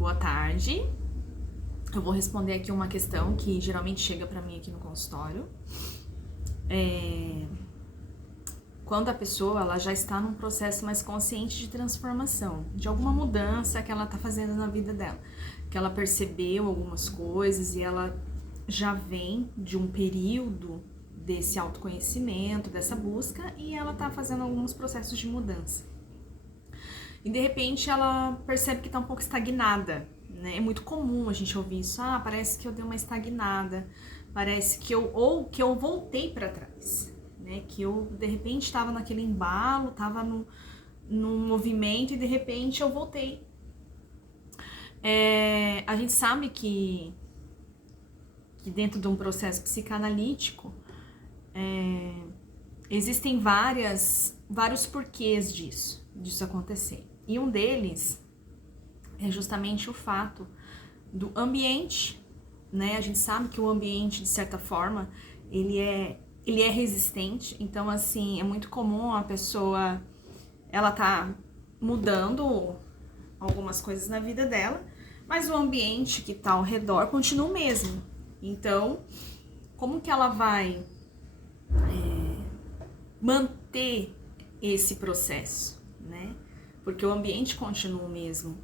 Boa tarde. Eu vou responder aqui uma questão que geralmente chega para mim aqui no consultório. Quando a pessoa ela já está num processo mais consciente de transformação, de alguma mudança que ela está fazendo na vida dela, que ela percebeu algumas coisas e ela já vem de um período desse autoconhecimento, dessa busca, e ela está fazendo alguns processos de mudança. E de repente ela percebe que está um pouco estagnada, né? É muito comum a gente ouvir isso. Parece que eu dei uma estagnada, parece que eu voltei para trás, né? Que eu de repente estava naquele embalo, estava num movimento e de repente eu voltei. A gente sabe que dentro de um processo psicanalítico existem vários porquês disso acontecer. E um deles é justamente o fato do ambiente, né? A gente sabe que o ambiente, de certa forma, ele é resistente. Então, assim, é muito comum a pessoa, ela tá mudando algumas coisas na vida dela, mas o ambiente que tá ao redor continua o mesmo. Então, como que ela vai manter esse processo, né? Porque o ambiente continua o mesmo.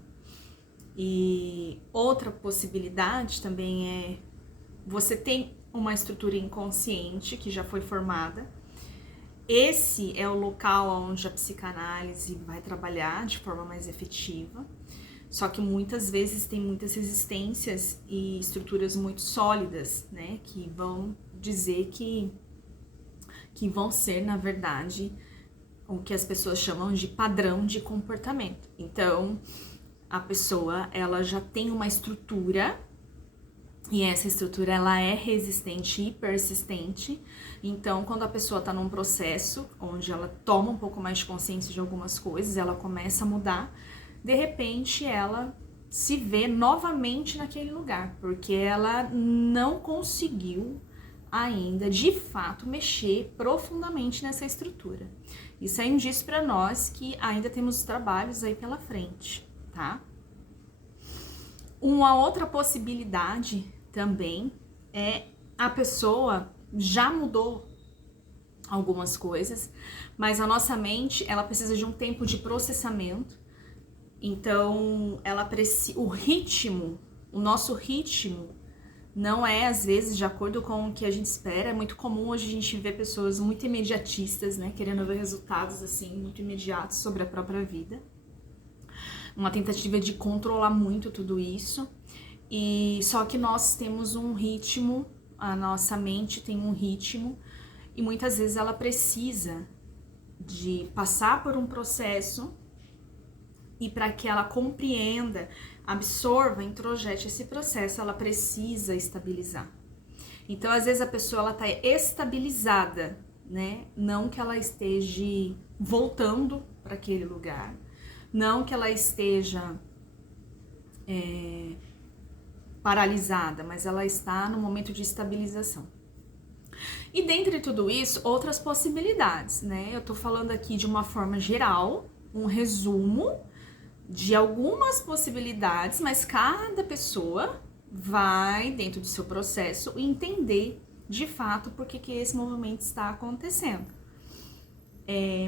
E outra possibilidade também é você tem uma estrutura inconsciente que já foi formada. Esse é o local onde a psicanálise vai trabalhar de forma mais efetiva. Só que muitas vezes tem muitas resistências e estruturas muito sólidas, né? Que vão dizer que vão ser, na verdade, o que as pessoas chamam de padrão de comportamento. Então, a pessoa, ela já tem uma estrutura, e essa estrutura, ela é resistente e persistente. Então, quando a pessoa está num processo onde ela toma um pouco mais de consciência de algumas coisas, ela começa a mudar, de repente, ela se vê novamente naquele lugar, porque ela não conseguiu ainda, de fato, mexer profundamente nessa estrutura. Isso é indício para nós que ainda temos trabalhos aí pela frente, tá? Uma outra possibilidade também é a pessoa já mudou algumas coisas, mas a nossa mente, ela precisa de um tempo de processamento. Então, o nosso ritmo não é, às vezes, de acordo com o que a gente espera. É muito comum hoje a gente ver pessoas muito imediatistas, né? Querendo ver resultados, assim, muito imediatos sobre a própria vida. Uma tentativa de controlar muito tudo isso. E só que nós temos um ritmo, a nossa mente tem um ritmo, e muitas vezes ela precisa de passar por um processo, e para que ela compreenda, absorva, introjete esse processo, ela precisa estabilizar. Então, às vezes a pessoa ela tá estabilizada, né? Não que ela esteja voltando para aquele lugar, não que ela esteja paralisada, mas ela está no momento de estabilização. E dentre tudo isso, outras possibilidades, né? Eu tô falando aqui de uma forma geral, um resumo de algumas possibilidades, mas cada pessoa vai, dentro do seu processo, entender de fato por que esse movimento está acontecendo.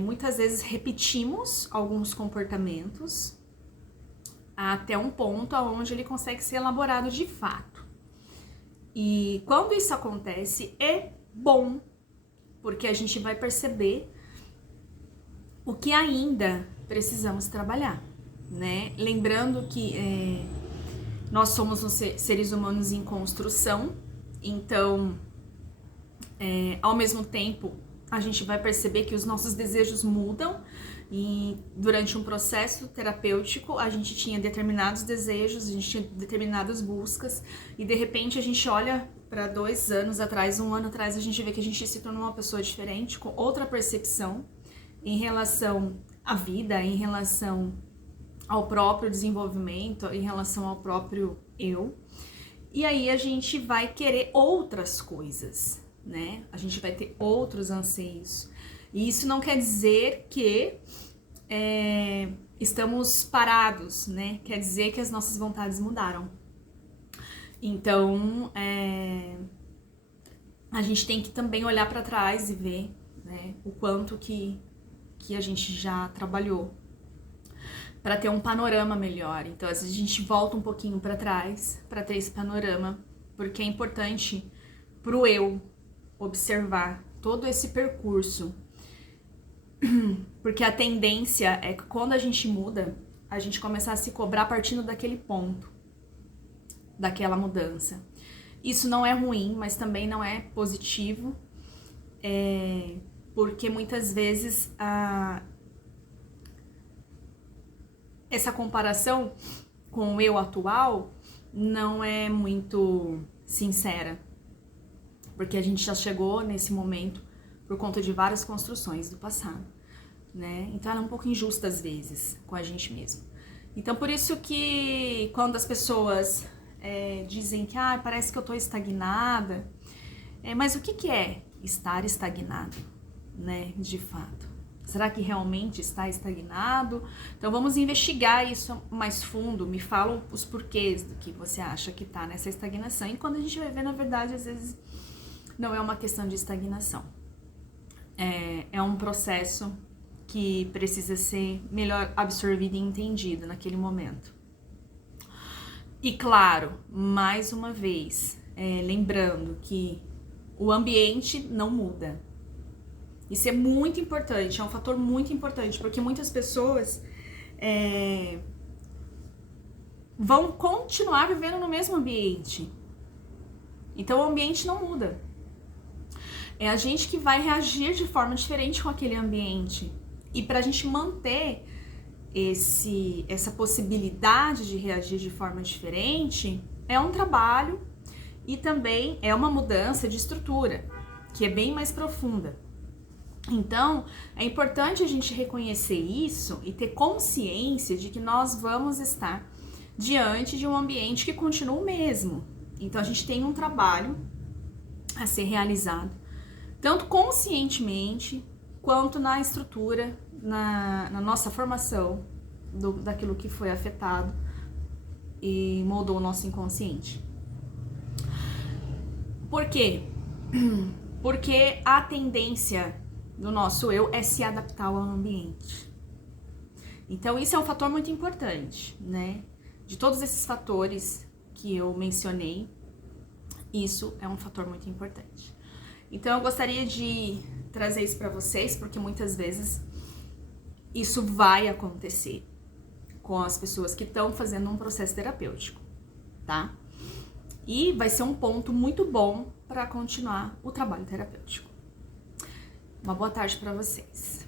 Muitas vezes repetimos alguns comportamentos até um ponto onde ele consegue ser elaborado de fato. E quando isso acontece, é bom, porque a gente vai perceber o que ainda precisamos trabalhar, né? Lembrando que nós somos seres humanos em construção, então, ao mesmo tempo, a gente vai perceber que os nossos desejos mudam, e durante um processo terapêutico a gente tinha determinados desejos, a gente tinha determinadas buscas, e de repente a gente olha para 2 anos atrás, 1 ano atrás, a gente vê que a gente se tornou uma pessoa diferente, com outra percepção em relação à vida, em relação ao próprio desenvolvimento, em relação ao próprio eu. E aí a gente vai querer outras coisas, né? A gente vai ter outros anseios. E isso não quer dizer que estamos parados, né? Quer dizer que as nossas vontades mudaram. Então, a gente tem que também olhar para trás e ver, né, o quanto que a gente já trabalhou para ter um panorama melhor. Então, às vezes a gente volta um pouquinho para trás para ter esse panorama, porque é importante pro eu observar todo esse percurso. Porque a tendência é que quando a gente muda, a gente começar a se cobrar partindo daquele ponto, daquela mudança. Isso não é ruim, mas também não é positivo, porque muitas vezes essa comparação com o eu atual não é muito sincera, porque a gente já chegou nesse momento por conta de várias construções do passado, né? Então ela é um pouco injusta às vezes com a gente mesmo. Então por isso que quando as pessoas dizem que parece que eu tô estagnada, mas o que é estar estagnado, né? De fato. Será que realmente está estagnado? Então vamos investigar isso mais fundo. Me falam os porquês do que você acha que está nessa estagnação. E quando a gente vai ver, na verdade, às vezes não é uma questão de estagnação. É um processo que precisa ser melhor absorvido e entendido naquele momento. E claro, mais uma vez, lembrando que o ambiente não muda. Isso é muito importante, é um fator muito importante, porque muitas pessoas vão continuar vivendo no mesmo ambiente. Então o ambiente não muda. É a gente que vai reagir de forma diferente com aquele ambiente. E para a gente manter essa possibilidade de reagir de forma diferente, é um trabalho e também é uma mudança de estrutura, que é bem mais profunda. Então, é importante a gente reconhecer isso e ter consciência de que nós vamos estar diante de um ambiente que continua o mesmo. Então, a gente tem um trabalho a ser realizado, tanto conscientemente, quanto na estrutura, na nossa formação daquilo que foi afetado e moldou o nosso inconsciente. Por quê? Porque a tendência do nosso eu é se adaptar ao ambiente. Então isso é um fator muito importante, né? De todos esses fatores que eu mencionei, isso é um fator muito importante. Então eu gostaria de trazer isso para vocês, porque muitas vezes isso vai acontecer com as pessoas que estão fazendo um processo terapêutico, tá? E vai ser um ponto muito bom para continuar o trabalho terapêutico. Uma boa tarde para vocês.